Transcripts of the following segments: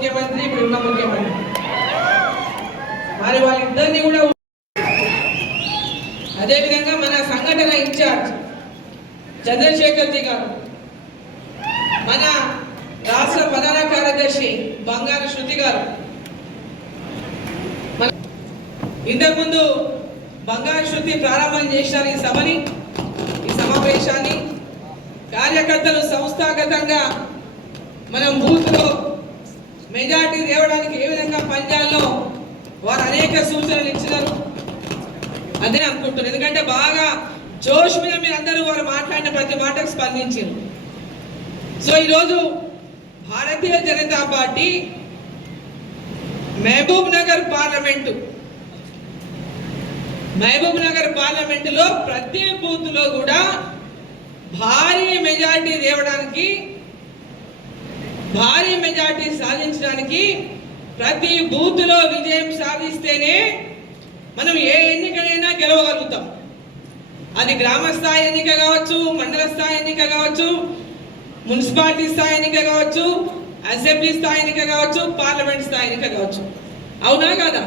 ముఖ్యమంత్రి ఇప్పుడు ఉన్న ముఖ్యమంత్రి. మరి వాళ్ళిద్దరిని కూడా అదేవిధంగా మన సంఘటన ఇన్ఛార్జ్ చంద్రశేఖర్ జీ గారు మన రాష్ట్ర ప్రధాన కార్యదర్శి బంగారు శృతి గారు. ఇంతకుముందు బంగారు శృతి ప్రారంభం చేశారు ఈ సభని ఈ సమావేశాన్ని. కార్యకర్తలు సంస్థాగతంగా మనం బూత్లో మెజార్టీ తేవడానికి ఏ విధంగా పనిచేయాలో వారు అనేక సూచనలు ఇచ్చినారు. అదే అనుకుంటున్నాను. ఎందుకంటే బాగా జోష్ మీద మీరు అందరూ వారు మాట్లాడిన ప్రతి మాటకు స్పందించారు. సో ఈరోజు Bharatiya Janata party Mahabubnagar parliament Mahabubnagar పార్లమెంటులో ప్రతి బూత్లో కూడా భారీ మెజార్టీ తేవడానికి భారీ మెజార్టీ సాధించడానికి ప్రతి బూత్లో విజయం సాధిస్తేనే మనం ఏ ఎన్నికనైనా గెలవగలుగుతాం. అది గ్రామ స్థాయి ఎన్నిక కావచ్చు మండల స్థాయి ఎన్నిక కావచ్చు మున్సిపాలిటీ స్థాయి ఎన్నిక కావచ్చు అసెంబ్లీ స్థాయి ఎన్నిక కావచ్చు పార్లమెంట్ స్థాయి ఎన్నిక కావచ్చు. అవునా కదా?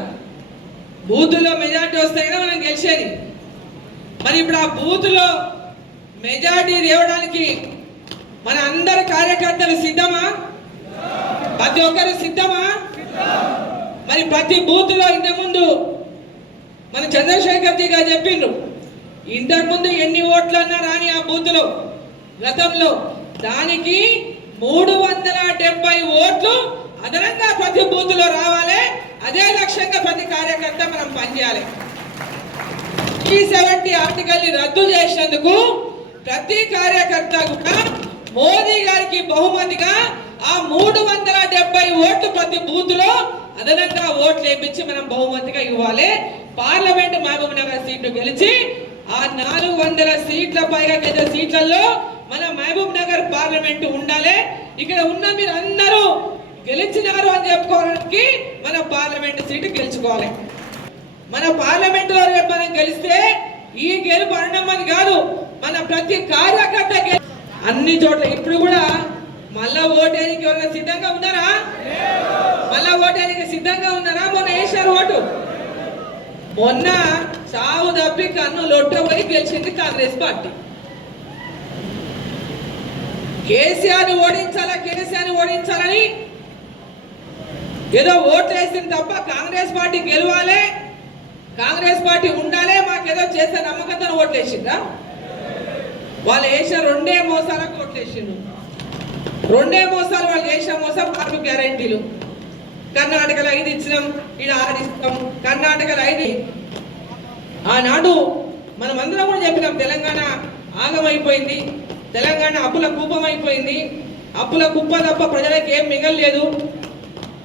బూతులో మెజార్టీ వస్తే కదా మనం గెలిచేది. మరి ఇప్పుడు ఆ బూత్లో మెజార్టీ తేవడానికి మన అందరి కార్యకర్తలు సిద్ధమా? ప్రతి ఒక్కరు సిద్ధమా? మరి ప్రతి బూత్లో ఇంతకుముందు మన చంద్రశేఖర్ జీ గారు చెప్పిండ్రు ఇంతకుముందు ఎన్ని ఓట్లు అన్నా రాని ఆ బూత్లో గతంలో దానికి మూడు వందల డెబ్బై ఓట్లు అదనంగా ప్రతి బూత్లో రావాలి. అదే లక్ష్యంగా ప్రతి కార్యకర్త మనం పనిచేయాలి. ఈ సెవెంటీ ఆర్టికల్ని రద్దు చేసినందుకు ప్రతి కార్యకర్త కూడా మోదీ గారికి బహుమతిగా ఆ మూడు వందల డెబ్బై ఓట్లు ప్రతి బూత్లో అదనంగా ఓట్లు వేయించి మనం బహుమతిగా ఇవ్వాలి. పార్లమెంట్ మహబూబ్ నగర్ సీట్లు గెలిచి ఆ నాలుగు వందల సీట్ల పైగా గెలిచిన సీట్లలో మన మహబూబ్ నగర్ పార్లమెంట్ ఉండాలి. ఇక్కడ ఉన్న మీరు అందరూ గెలిచినారు అని చెప్పుకోవడానికి మన పార్లమెంట్ సీటు గెలుచుకోవాలి. మన పార్లమెంట్లో రేపు మనం గెలిస్తే ఈ గెలుపు అన్నమని కాదు మన ప్రతి కార్యకర్త అన్ని చోట్ల ఇప్పుడు కూడా మళ్ళా ఓటేనికి ఎవరైనా సిద్ధంగా ఉన్నారా? మళ్ళా ఓటేనికి సిద్ధంగా ఉన్నారా? మొన్న వేశారు ఓటు. మొన్న సావు తప్పి కన్ను లొట్ట గెలిచింది కాంగ్రెస్ పార్టీ. కేసీఆర్ ఓడించాలా? కేసీఆర్ ఓడించాలని ఏదో ఓట్లు వేసింది తప్ప కాంగ్రెస్ పార్టీ గెలవాలి కాంగ్రెస్ పార్టీ ఉండాలి మాకేదో చేసే నమ్మకంతో ఓట్లు వేసిందా వాళ్ళు వేసిన రెండే మోసాలకు ఓట్లు వేసిండు రెండే మోసాలు వాళ్ళు చేసిన మోసం మాకు గ్యారంటీలు. కర్ణాటకలో ఐదు ఇచ్చినాం ఈడ ఆరు ఇస్తాం. కర్ణాటకలో ఐదు. ఆనాడు మనం అందరం కూడా చెప్పినాం తెలంగాణ ఆగమైపోయింది. తెలంగాణ అప్పుల కూపమైపోయింది. అయిపోయింది అప్పుల కుప్ప తప్ప ప్రజలకు ఏం మిగలలేదు.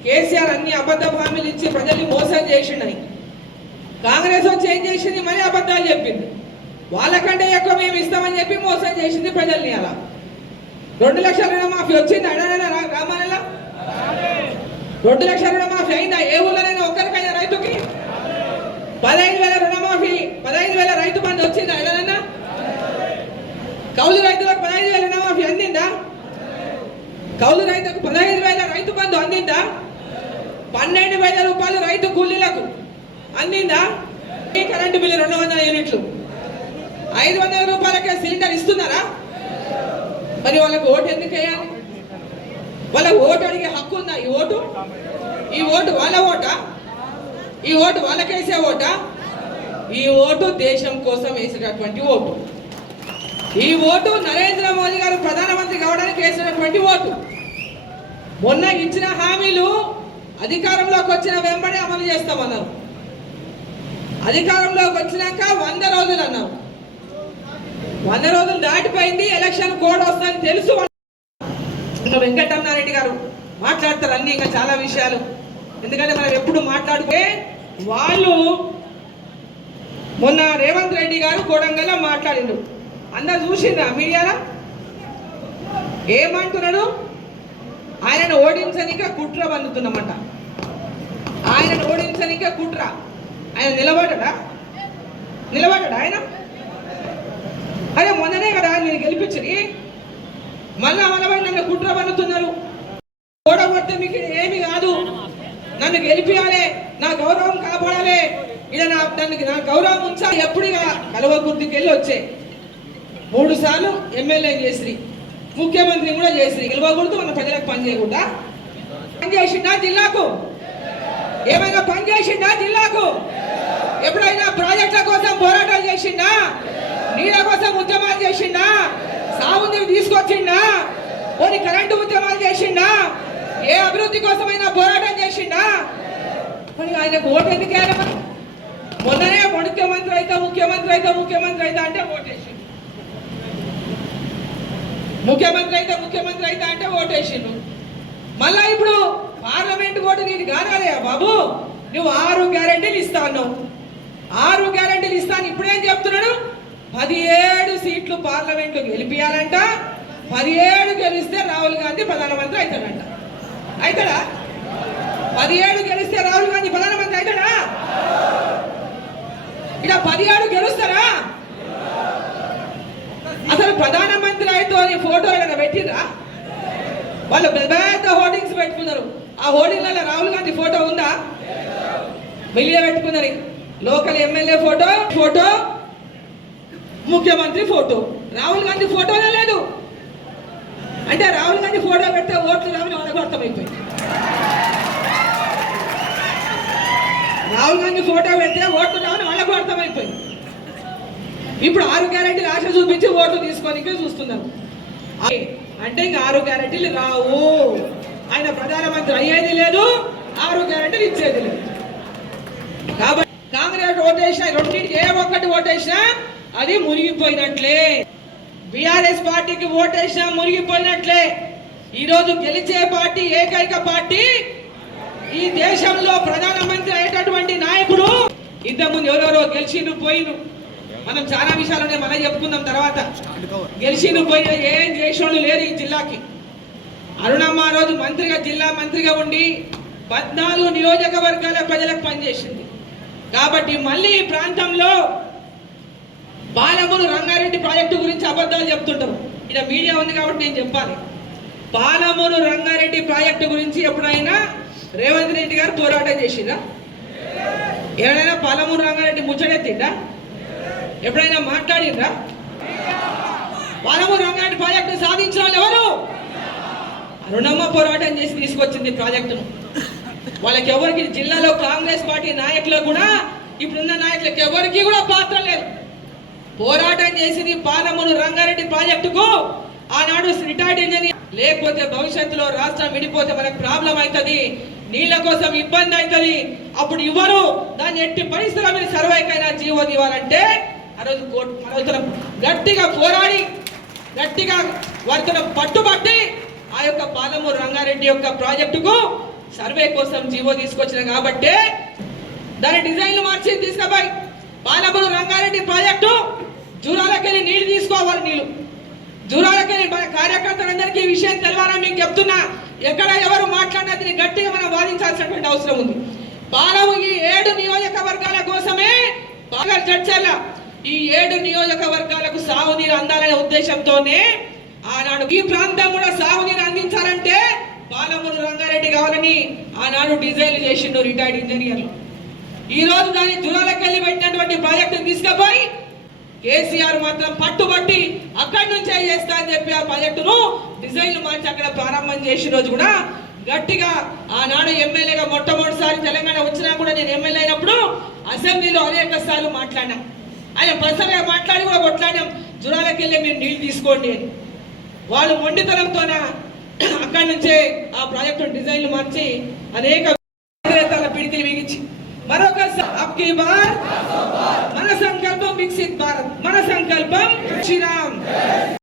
కేసీఆర్ అన్ని అబద్ధ హామీలు ఇచ్చి ప్రజల్ని మోసం చేసిండని. కాంగ్రెస్ వచ్చి ఏం చేసింది? మరి అబద్ధాలు చెప్పింది. వాళ్ళకంటే ఎక్కువ మేము ఇస్తామని చెప్పి మోసం చేసింది ప్రజల్ని అలా. రెండు లక్షల రుణమాఫీ వచ్చింది? అడానైనా రామాలలో రెండు లక్షల రుణమాఫీ అయిందా? ఏ ఊళ్ళోనైనా ఒక్కరికైనా రైతుకి? పదహైదు వేల రుణమాఫీ పదహైదు వేల రైతు బంధు వచ్చిందా? ఎడనన్నా కౌలు రైతులకు పదహైదు వేల రుణమాఫీ అందిందా? కౌలు రైతుకు పదహైదు వేల రైతు బంధు అందిందా? పన్నెండు వేల రూపాయలు రైతు కూలీలకు అందిందా? ఈ కరెంటు బిల్లు రెండు వందల యూనిట్లు. ఐదు వందల రూపాయలకే సిలిండర్ ఇస్తున్నారా? మరి వాళ్ళకి ఓటు ఎందుకు వేయాలి? వాళ్ళకి ఓటు అడిగే హక్కు ఉందా? ఈ ఓటు? ఈ ఓటు వాళ్ళ ఓటా? ఈ ఓటు వాళ్ళకేసే ఓటా? ఈ ఓటు దేశం కోసం వేసినటువంటి ఓటు. ఈ ఓటు నరేంద్ర మోదీ గారు ప్రధానమంత్రి కావడానికి వేసినటువంటి ఓటు. మొన్న ఇచ్చిన హామీలు అధికారంలోకి వచ్చిన వెంబడే అమలు చేస్తామన్నారు. అధికారంలోకి వచ్చినాక వంద రోజులు అన్నారు. వంద రోజులు దాటిపోయింది ఎలక్షన్ కోడ్ వస్తుందని తెలుసు. ఇంకా వెంకటరమణారెడ్డి గారు మాట్లాడతారు అన్ని ఇంకా చాలా విషయాలు. ఎందుకంటే మనం ఎప్పుడు మాట్లాడుకే వాళ్ళు మొన్న రేవంత్ రెడ్డి గారు కొడంగల్లో మాట్లాడిండు. అందరు చూసిండ్రా మీడియాలో? ఏమంటున్నాడు? ఆయనను ఓడించనిక కుట్ర పండుతున్నామంట ఆయనను ఓడించనిక కుట్ర. ఆయన నిలబడడా? నిలబడడా ఆయన? అరే మొన్ననే కదా నేను గెలిపించి మళ్ళా మనపై నన్ను కుట్ర పన్నుతున్నారు. ఓడగొడితే మీకు ఏమి కాదు. నన్ను గెలిపియాలి నా గౌరవం కాపాడాలి. ఇలా నా నన్ను నా గౌరవం ఉంచాలి ఎప్పుడు ఇక కలువ గుర్తుకి వెళ్ళి వచ్చే. మూడు సార్లు ఎమ్మెల్యే చేసి ముఖ్యమంత్రి కూడా చేసి గెలవకూడదు మన ప్రజలకు పని చేయకుండా? పని చేసిందా జిల్లాకు? ఏమైనా పని చేసిండా జిల్లాకు? ఎప్పుడైనా ప్రాజెక్టుల కోసం పోరాటాలు చేసిండా? నీళ్ళ కోసం ఉద్యమాలు చేసిండా? సాగునీరు తీసుకొచ్చిండా? కొన్ని కరెంటు ఉద్యమాలు చేసిండా? ఏ అభివృద్ధి కోసమైనా పోరాటం చేసిండా? మరి ఆయనకు ఓటు ఎందుకు వేయాలి? మొన్ననే ముఖ్యమంత్రి అయితే ముఖ్యమంత్రి అయితే ముఖ్యమంత్రి అయితే అంటే ఓటేసిండు ముఖ్యమంత్రి అయితే ముఖ్యమంత్రి అయితే అంటే ఓటేసిండు మళ్ళా ఇప్పుడు పార్లమెంట్ ఓటు నీకు కానాలే బాబు. నువ్వు ఆరు గ్యారెంటీలు ఇస్తాను ఆరు గ్యారెంటీలు ఇస్తాను ఇప్పుడేం చెప్తున్నాడు? పదిహేడు సీట్లు పార్లమెంట్లో గెలిపించాలంట పదిహేడు గెలిస్తే రాహుల్ గాంధీ ప్రధానమంత్రి అవుతాడంట అవుతాడా పదిహేడు గెలిస్తే రాహుల్ గాంధీ ప్రధానమంత్రి అవుతాడా ఇలా పదిహేడు గెలుస్తారా? అసలు ప్రధానమంత్రి అయితే ఫోటో ఏదైనా పెట్టిరా వాళ్ళు పెద్ద పెద్ద హోర్డింగ్స్ పెట్టుకున్నారు. ఆ హోర్డింగ్లలో రాహుల్ గాంధీ ఫోటో ఉందా? మిలియ పెట్టుకున్నారు. లోకల్ ఎమ్మెల్యే ఫోటో ఫోటో ముఖ్యమంత్రి ఫోటో. రాహుల్ గాంధీ ఫోటోనే లేదు. అంటే రాహుల్ గాంధీ ఫోటో పెడితే ఓట్లు రావని వాళ్ళకు అర్థమైపోయింది. రాహుల్ గాంధీ ఫోటో పెడితే ఓట్లు రావని వాళ్ళకు అర్థమైపోయింది. ఇప్పుడు ఆరు గ్యారెంటీలు ఆశ చూపించి ఓట్లు తీసుకోనికి చూస్తున్నారు. అంటే ఇంకా ఆరు గ్యారెంటీలు రావు. ఆయన ప్రధానమంత్రి అయ్యేది లేదు ఆరు గ్యారెంటీలు ఇచ్చేది లేదు. కాబట్టి కాంగ్రెస్ ఓటేసిన రెండింటికి ఏ ఒక్కటి ఓటేసినా అది మునిగిపోయినట్లే. బీఆర్ఎస్ పార్టీకి ఓటేసినా మునిగిపోయినట్లే. ఈరోజు గెలిచే పార్టీ ఏకైక పార్టీ ఈ దేశంలో ప్రధానమంత్రి అయ్యేటటువంటి నాయకుడు. ఇంతకుముందు ఎవరెవరో గెలిచిండ్రు పోయిను మనం చాలా విషయాలనే మనం చెప్పుకుందాం తర్వాత. గెలిచిండ్రు పోయిన ఏం చేసేవాళ్ళు లేరు ఈ జిల్లాకి. అరుణమ్మ ఆ రోజు మంత్రిగా జిల్లా మంత్రిగా ఉండి పద్నాలుగు నియోజకవర్గాల ప్రజలకు పనిచేసింది. కాబట్టి మళ్ళీ ఈ ప్రాంతంలో పాలమూరు రంగారెడ్డి ప్రాజెక్టు గురించి అబద్ధాలు చెప్తుంటారు. ఇక్కడ మీడియా ఉంది కాబట్టి నేను చెప్పాలి. బాలమూరు రంగారెడ్డి ప్రాజెక్టు గురించి ఎప్పుడైనా రేవంత్ రెడ్డి గారు పోరాటం చేసిందా ఎవరైనా పాలమూరు రంగారెడ్డి ముచ్చటెత్తిందా ఎప్పుడైనా మాట్లాడిండ్రా? పాలమూరు రంగారెడ్డి ప్రాజెక్టు సాధించిన వాళ్ళు ఎవరు? అరుణమ్మ పోరాటం చేసి తీసుకొచ్చింది ప్రాజెక్టును. వాళ్ళకి ఎవరికి జిల్లాలో కాంగ్రెస్ పార్టీ నాయకులు కూడా ఇప్పుడున్న నాయకులకు ఎవరికి కూడా పాత్ర లేదు. పోరాటం చేసింది పాలమూరు రంగారెడ్డి ప్రాజెక్టుకు. ఆనాడు రిటైర్డ్ ఇంజనీర్ లేకపోతే భవిష్యత్తులో రాష్ట్రం విడిపోతే మనకు ప్రాబ్లం అవుతుంది. నీళ్ళ కోసం ఇబ్బంది అవుతుంది. అప్పుడు ఇవ్వరు దాన్ని ఎట్టి పరిస్థితుల మీద సర్వైకైనా జీవో ఇవ్వాలంటే ఆ రోజు కోర్టు గట్టిగా పోరాడి గట్టిగా వారితో పట్టుబట్టి ఆ యొక్క పాలమూరు రంగారెడ్డి యొక్క ప్రాజెక్టుకు సర్వే కోసం జీవో తీసుకొచ్చిన కాబట్టే దాని డిజైన్లు మార్చి తీసుకపోయి పాలమూరు రంగారెడ్డి ప్రాజెక్టు జూరాలకెళ్ళి నీళ్ళు తీసుకోవాలి నీళ్ళు. జూరాలకెళ్ళి మన కార్యకర్తలందరికీ ఈ విషయం తెలవాలని మీకు చెప్తున్నా. ఎక్కడ ఎవరు మాట్లాడినా దీన్ని గట్టిగా మనం వాదించాల్సినటువంటి అవసరం ఉంది. పాలము ఈ ఏడు నియోజకవర్గాల కోసమే బాగా చర్చల. ఈ ఏడు నియోజకవర్గాలకు సాగునీరు అందాలనే ఉద్దేశంతోనే ఆనాడు ఈ ప్రాంతం కూడా సాగునీరు అందించాలంటే పాలమూరు రంగారెడ్డి కావాలని ఆనాడు డిజైన్ చేసిండు రిటైర్డ్ ఇంజనీర్లు. ఈ రోజు దాని జురాలకెళ్ళి కేసీఆర్ మాత్రం పట్టుబట్టి అక్కడి నుంచే చేస్తా అని చెప్పి ఆ ప్రాజెక్టును డిజైన్లు మార్చి అక్కడ ప్రారంభం చేసిన రోజు కూడా గట్టిగా ఆనాడు ఎమ్మెల్యేగా మొట్టమొదటిసారి తెలంగాణ వచ్చినా కూడా నేను ఎమ్మెల్యే అయినప్పుడు అసెంబ్లీలో అనేక సార్లు మాట్లాడినా. ఆయన ప్రసంగా మాట్లాడి కూడా కొట్లాడాం జురాలకెళ్ళి మీరు నీళ్ళు తీసుకోండి అని. వాళ్ళు మొండితనంతోన అక్కడి నుంచే ఆ ప్రాజెక్టు డిజైన్లు మార్చి అనేక మరొకసారి అబ్కి బార్ మన సంకల్పం వికసిత్ భారత్. మన సంకల్పం శ్రీరామ్.